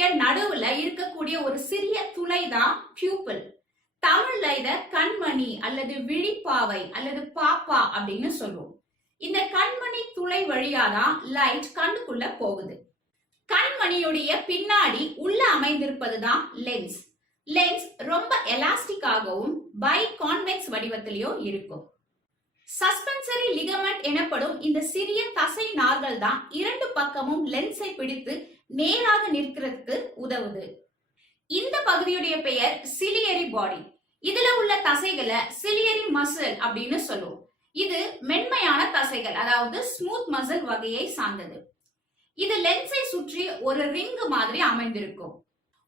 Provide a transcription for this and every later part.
கண்ணுடைய நடுவுல இருக்கக்கூடிய ஒரு சிறிய துளை தான் பியூப்பிள். தமிழ்ல இத கண்மணி அல்லது விழிப்பாவை அல்லது பாப்பா அப்படின்னு சொல்லுவோம். இந்த கண்மணி துளை வழியாதான் லைட் கண்ணுக்குள்ள போகுது. கண்மணியுடைய பின்னாடி உள்ள அமைந்திருப்பதுதான் லென்ஸ். லென்ஸ் ரொம்ப எலாஸ்டிக்காகவும் பை கான்வெக்ஸ் வடிவத்திலயோ இருக்கும். சஸ்பென்சரி லிகமெண்ட் எனப்படும் இந்த சிறிய தசை நார்கள் தான் இரண்டு பக்கமும் லென்ஸை பிடித்து நேராக நிற்கிறதுக்கு உதவுது. இந்த பகுதியுடைய பெயர் சிலியரி பாடி. இதுல உள்ள தசைகளை சிலியரி மசில் அப்படின்னு சொல்லுவோம். இது மென்மையான தசைகள், அதாவது ஸ்மூத் மசில் வகையை சார்ந்தது. இது லென்ஸை சுற்றி ஒரு ரிங் மாதிரி அமைந்திருக்கும்.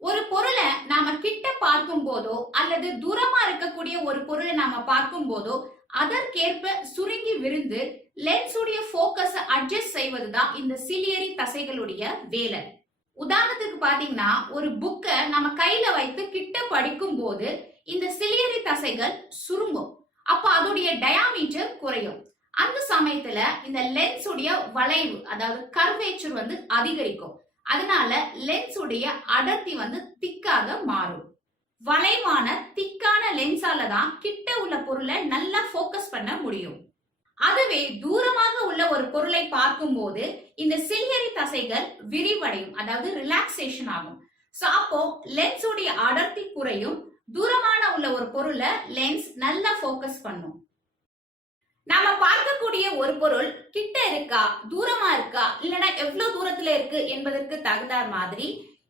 ஒரு பொருளை நாம கிட்ட பார்க்கும் போதோ அல்லது தூரமா இருக்கக்கூடிய ஒரு பொருளை நாம பார்க்கும் போதோ அதற்கேற்ப சுருங்கி விரிந்து லென்ஸுடைய போக்கஸை அட்ஜஸ்ட் செய்வதுதான் இந்த சிலியரி தசைகளுடைய வேலை. உதாரணத்துக்கு பாத்தீங்கன்னா, ஒரு புக்கை நம்ம கையில வைத்து கிட்ட படிக்கும் போது இந்த சிலியரி தசைகள் சுருங்கும். அப்ப அதோடைய டயாமீட்டர் குறையும். அந்த சமயத்துல இந்த லென்ஸ் உடைய வளைவு, அதாவது கர்வேச்சர் அதிகரிக்கும். அதனால லென்ஸ் உடைய அடர்த்தி திக்காக மாறும். வளைவான திக்கான லென்ஸால தான் கிட்ட உள்ள பொருளை நல்லா போக்கஸ் பண்ண முடியும். அதுவே தூரமாக உள்ள ஒரு பொருளை பார்க்கும் போது இந்த சிலியரி தசைகள் விரிவடையும், அதாவது ரிலாக்ஸேஷன் ஆகும். சோ அப்போ லென்ஸ் உடைய அடர்த்தி குறையும். தூரமான உள்ள ஒரு பொருளை லென்ஸ் நல்லா போக்கஸ் பண்ணும். நாம பார்க்கக்கூடிய ஒரு பொருள் கிட்ட இருக்கா, தூரமா இருக்கா, இல்லனா எவ்வளவு தூரத்துல இருக்கு என்பதற்கு தகுந்தார் மாதிரி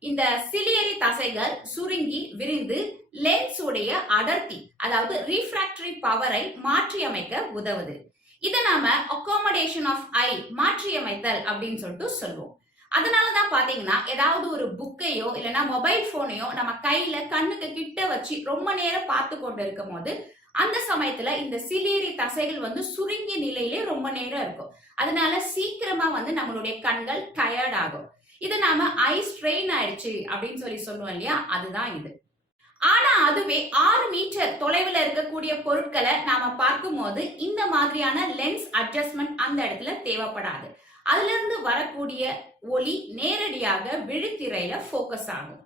இந்த சிலியரி தசைகள் சுருங்கி விரிந்து லென்ஸ் உடைய அடர்த்தி, அதாவது ரீஃப்ராக்டரி பவரை மாற்றி அமைக்க உதவுது. இதை நாம அகாமடேஷன் ஆஃப் ஐ, மாற்றியமைத்தல் அப்படின்னு சொல்லிட்டு சொல்லுவோம். அதனாலதான் பாத்தீங்கன்னா, ஏதாவது ஒரு புக்கையோ இல்லைன்னா மொபைல் போனையோ நம்ம கையில கண்ணுக்கு கிட்ட வச்சு ரொம்ப நேரம் பார்த்து கொண்டு இருக்கும் போது அந்த சமயத்துல இந்த சிலியரி தசைகள் சுருங்கிய நிலையிலே ரொம்ப நேரம் இருக்கும். அதனால சீக்கிரமா நம்மளுடைய கண்கள் டயர்ட் ஆகும். இதை நாம ஐ ஸ்ட்ரெயின் ஆயிடுச்சு அப்படின்னு சொல்லுவோம் இல்லையா, அதுதான் இது. ஆனா அதுவே 6 மீட்டர் தொலைவில் இருக்கக்கூடிய பொருட்களை நாம பார்க்கும் போது இந்த மாதிரியான லென்ஸ் அட்ஜஸ்ட்மெண்ட் அந்த இடத்துல தேவைப்படாது. அதுல இருந்து வரக்கூடிய ஒளி நேரடியாக விழித்திரையில போக்கஸ் ஆகும்.